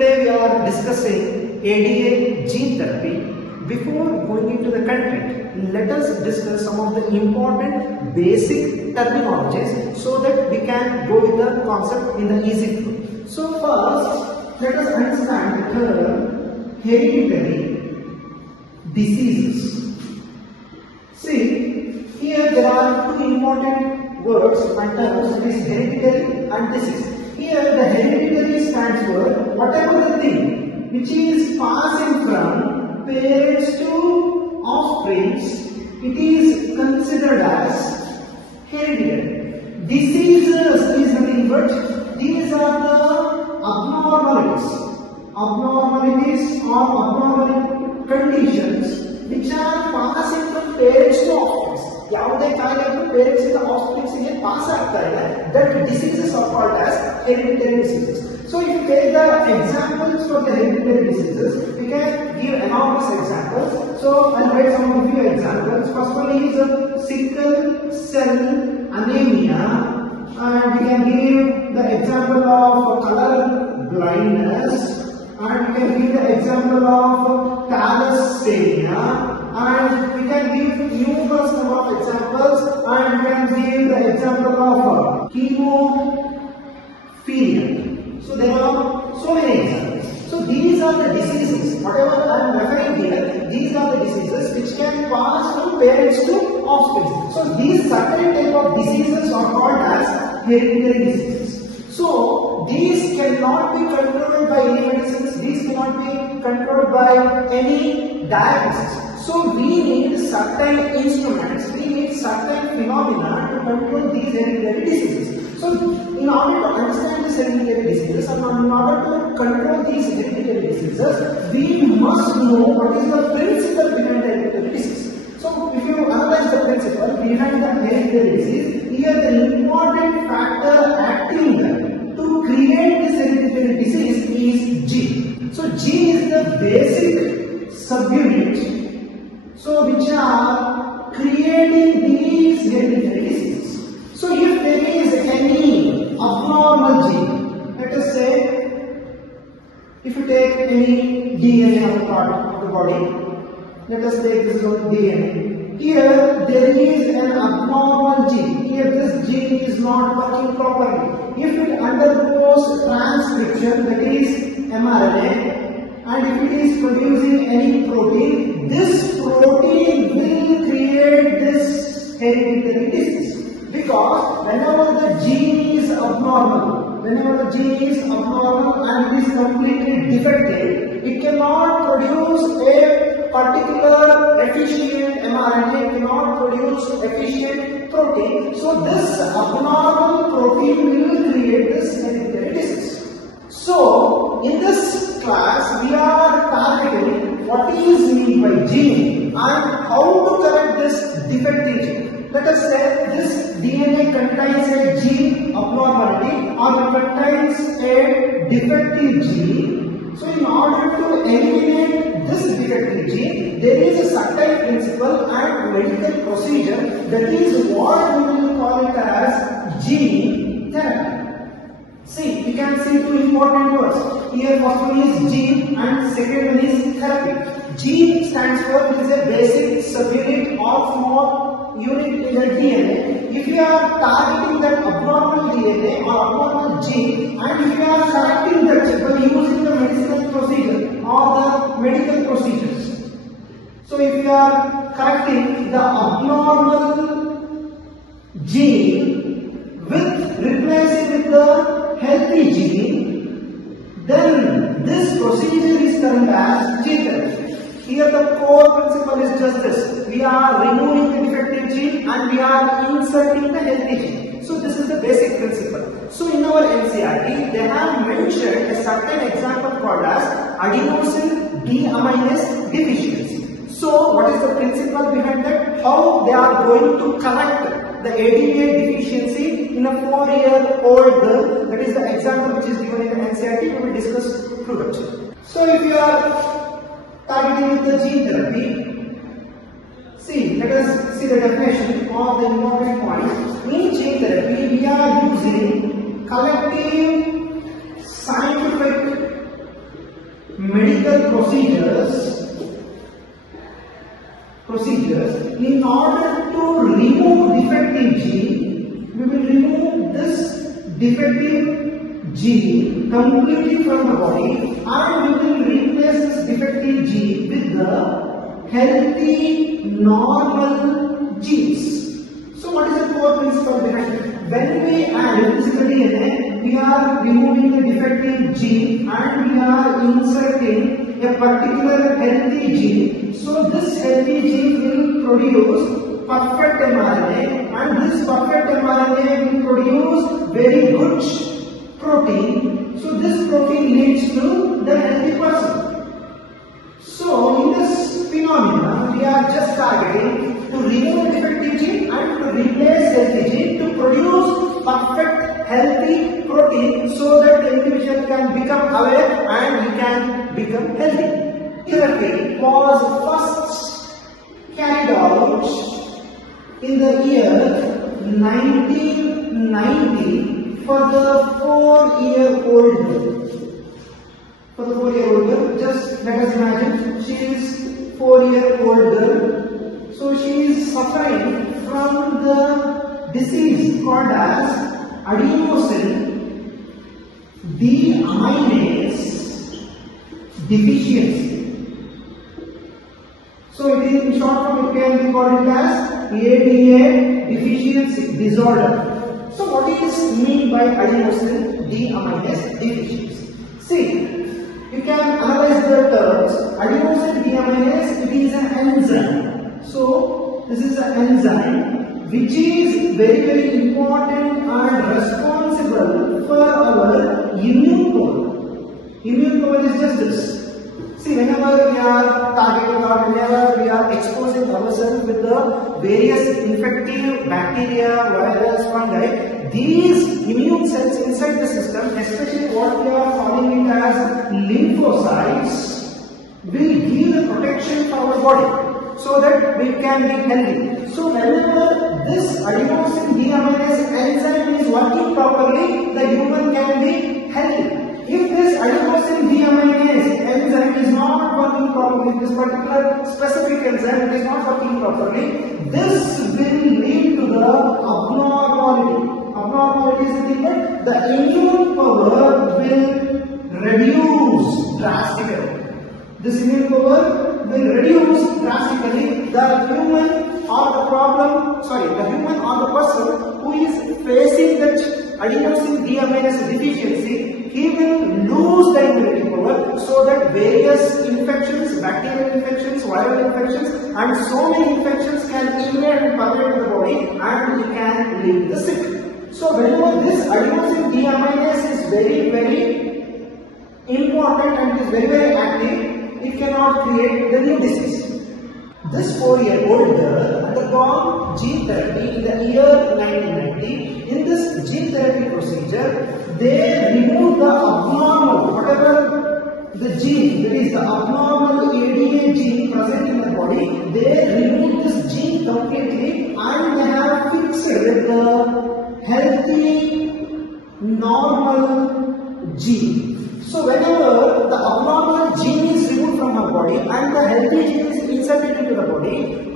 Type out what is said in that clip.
Today we are discussing ADA gene therapy. Before going into the content, let us discuss some of the important basic terminologies so that we can go with the concept in the easy flow. So first, let us understand the term hereditary diseases. See, here there are two important words and terms, that is hereditary and disease. Here the hereditary stands for whatever the thing which is passing from parents to offsprings, it is considered as hereditary. Diseases is nothing but these are the abnormalities or abnormal conditions which are passing from parents to offsprings. ಯಾವುದೇ ಕಾಯಿಲೆ parents ಇಂದ offsprings ಗೆ pass ಆಗ್ತಾ ಇದೆ, that diseases are called as hereditary diseases. So if you take the examples for the hereditary diseases, we can give enormous examples. So I'll write some of few examples. First one is sickle cell anemia, and we can give the example of color blindness, and we can give the example of thalassemia, and we can give numerous number of examples, and we can give the example of hemophilia. So there are so many examples. So these are the diseases, whatever I am referring here, these are the diseases which can pass from parents to offspring. So these certain type of diseases are called as hereditary diseases. So these cannot be controlled by any medicines, these cannot be controlled by any diagnosis. So we need certain instruments, we need certain phenomena to control these hereditary diseases. So in order to understand these hereditary diseases and in order to control these hereditary diseases, we must know what is the principle behind the hereditary disease. So if you analyze the principle behind the hereditary disease, here the important factor acting to create this hereditary disease is gene. So gene is the basic subunit, so which are creating these hereditary diseases. So if there is any abnormal gene, let us say, if you take any DNA of part of the body, let us take this one DNA. Here there is an abnormal gene. Here this gene is not working properly. If it undergoes transcription, that is mRNA, and if it is producing any protein, this protein will create this hereditary disease. Because whenever the gene is abnormal and it is completely defective, it cannot produce a particular efficient mRNA, it cannot produce efficient protein. So this abnormal protein will create this hereditary disease. So in this class we are targeting what is meant by gene and how to correct this defective gene. Let us say this DNA contains a gene abnormality or it contains a defective gene. So in order to eliminate this defective gene, there is a certain principle and medical procedure, that is what we will call it as gene therapy. See, we can see two important words. Here first one is gene and second one is therapy. Gene stands for, it is a basic subunit or small unit in the DNA. If you are targeting that abnormal DNA or abnormal gene, and if you are correcting that by using the medicinal procedure or the medical procedures. So if you are correcting the abnormal gene with replacing with the healthy gene, then this procedure is termed as gene therapy. Here the core principle is just this. We are removing the defective gene and we are inserting the healthy gene. So this is the basic principle. So in our NCERT, they have mentioned a certain example called as adenosine deaminase deficiency. So what is the principle behind that? How they are going to correct the ADA deficiency in a 4-year-old girl. That is the example which is given in the NCERT. We will discuss through that. So if you are targeting with the gene therapy, see, let us see the definition of the important point. In gene therapy, we are using collective scientific medical procedures in order to remove defective gene. We will remove this defective gene completely from the body and we will replace this defective gene with the healthy normal genes. So what is the core principle behind it? When we add this is the DNA, we are removing the defective gene and we are inserting a particular healthy gene. So this healthy gene will produce perfect mRNA and this perfect mRNA will produce very good protein. So this protein leads to the healthy person. So in this phenomenon, we are just targeting to remove defective gene and to replace healthy gene to produce perfect healthy protein so that the individual can become aware and he can become healthy. Therapy was first carried out in the year 1990 for the 4-year-old girl. For the 4-year-old girl, just let us imagine she is 4-year-old girl. So she is suffering from the disease called as adenosine deaminase deficiency. So it is in short form it can be called as ADA deficiency disorder. So what is mean by adenosine deaminase deficiency? See, you can analyze the terms. Adenosine deaminase, it is an enzyme. So this is an enzyme which is very important and responsible for our immune power. Immune power is just this. See, whenever we are targeting or whenever we are exposing ourselves with the various infective bacteria, virus, fungi, these immune cells inside the system, especially what we are calling it as lymphocytes, will give the protection for our body so that we can be healthy. So whenever this adenosine deaminase enzyme is working properly, the human can be healthy. If this adenosine deaminase enzyme is not working properly, this particular specific enzyme is not working properly, this will lead to the abnormality. Abnormality is nothing but the immune power will reduce drastically. This immune power will reduce drastically. The human or the human or the person who is facing that adenosine deaminase deficiency, he will lose the immunity power so that various infections, bacterial infections, viral infections and so many infections can invade and pervade the body and he can leave the sick. So whenever this adenosine deaminase is very important and is very active, it cannot create the new disease. This 4-year-old girl undergone gene therapy in the year 1990. In this gene therapy procedure, they remove the abnormal, whatever the gene, that is the abnormal ADA gene present in the body, they remove this gene completely and they have fixed the healthy normal gene. So whenever the abnormal gene is removed from our body and the healthy gene is inserted into the body,